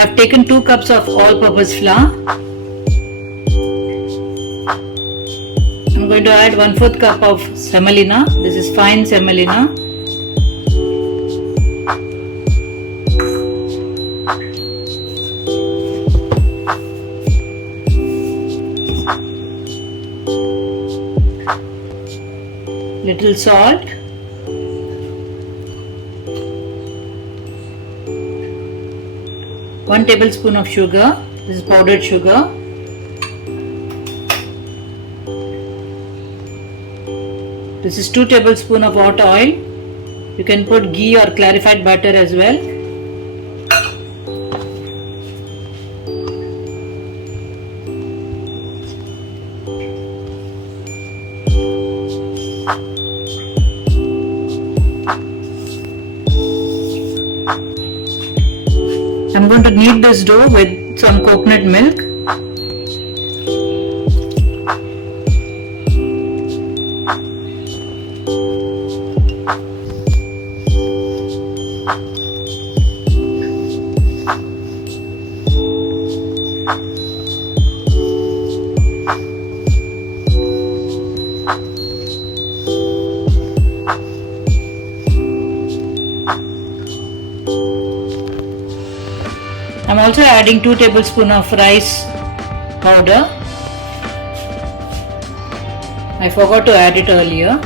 I have taken 2 cups of all-purpose flour. I am going to add 1/4 cup of semolina. This is fine semolina. Little salt. One tablespoon of sugar. This is powdered sugar. This is 2 tablespoons of hot oil. You can put ghee or clarified butter as well. I'm going to knead this dough with some coconut milk. I'm also adding 2 tablespoons of rice powder. I forgot to add it earlier.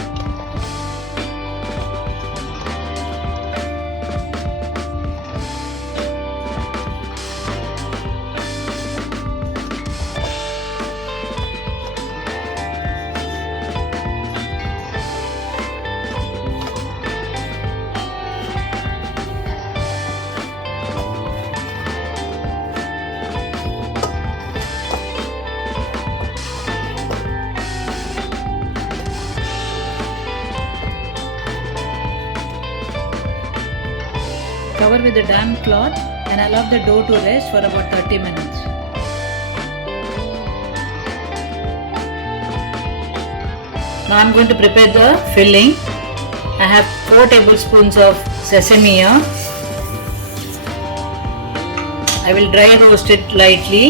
Cover with a damp cloth and allow the dough to rest for about 30 minutes. Now I am going to prepare the filling. I have 4 tablespoons of sesame here. I will dry roast it lightly.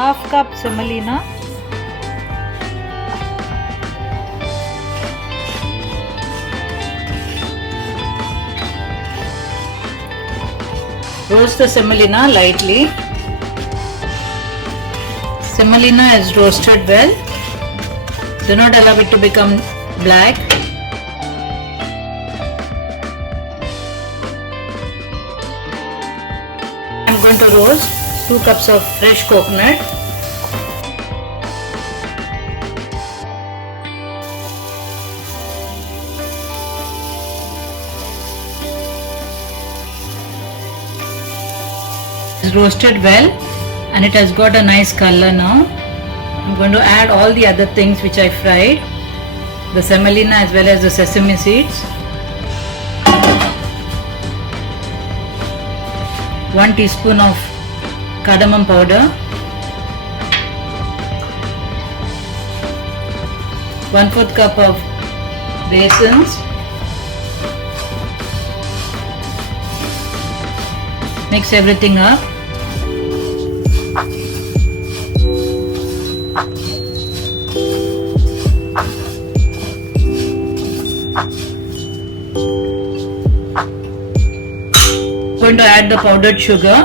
Half cup semolina, roast the semolina lightly. Semolina is roasted well. Do not allow it to become black. I am going to roast 2 cups of fresh coconut. It's roasted well and it has got a nice color now. I'm going to add all the other things which I fried, the semolina as well as the sesame seeds. 1 teaspoon of cardamom powder, 1/4 cup of raisins, mix everything up. Going to add the powdered sugar.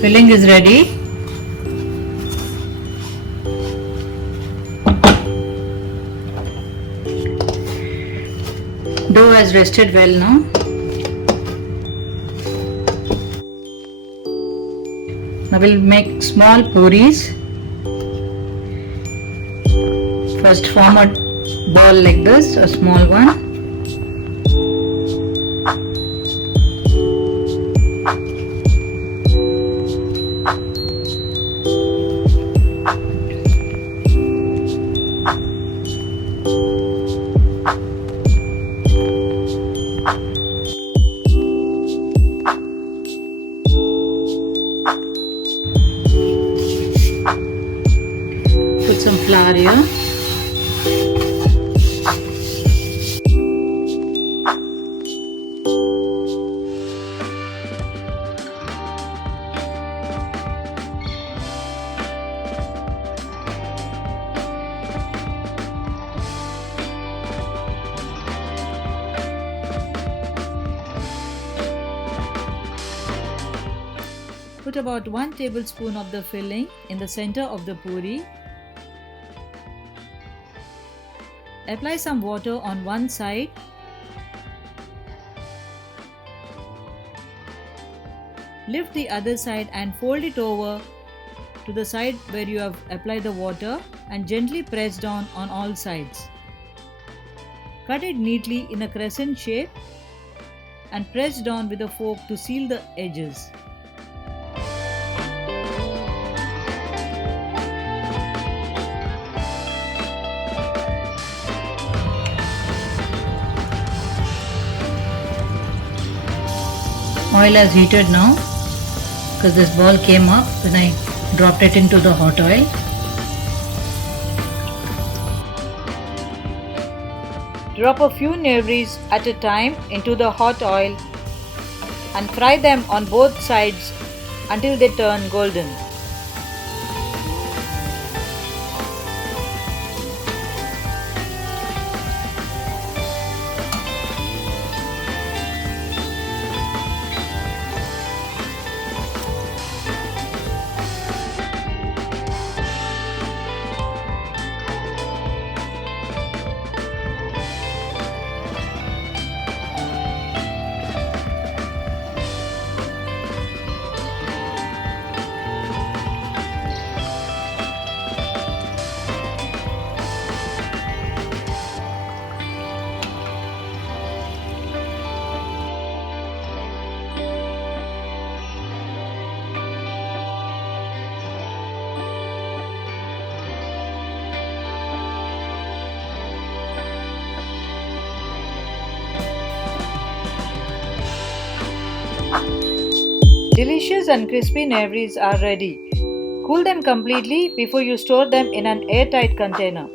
Filling is ready. Dough has rested well now. Now will make small puris. First form a ball like this, a small one. Put some flour here. Put about 1 tablespoon of the filling in the center of the puri. Apply some water on one side. Lift the other side and fold it over to the side where you have applied the water and gently press down on all sides. Cut it neatly in a crescent shape and press down with a fork to seal the edges. Oil has heated now because this ball came up when I dropped it into the hot oil. Drop a few nevris at a time into the hot oil and fry them on both sides until they turn golden. Delicious and crispy nevris are ready. Cool them completely before you store them in an airtight container.